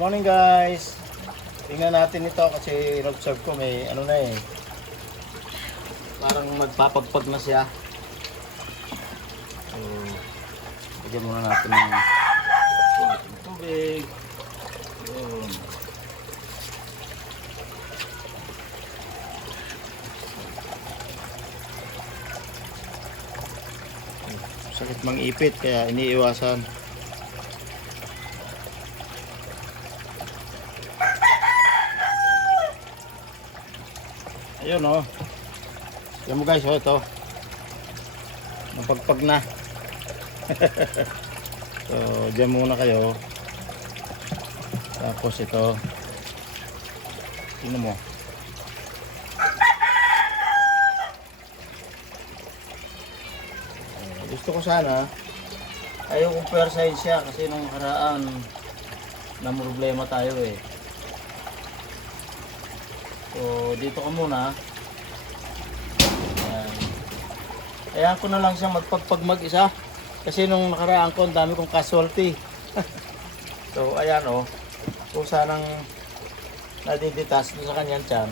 Morning guys. Tingnan natin ito kasi in-observe ko may ano na eh. Parang magpapagpag na siya. So, bigyan muna natin ng tubig. Yun. Sakit mang ipit kaya iniiwasan. Ayun oh. Yan mo guys, oh ito. Napagpag na. So, dyan muna kayo. Tapos ito. Tingnan mo. Gusto ko sana ayaw kong persahin siya kasi nung haraan na problema tayo eh. So, dito ka muna. Ayan. Ayan ko na lang siya magpagpag mag-isa. Kasi nung nakaraan ko, ang dami kong casualty. So, ayan o. Kung sanang nadiditas sa kanyang tiyan.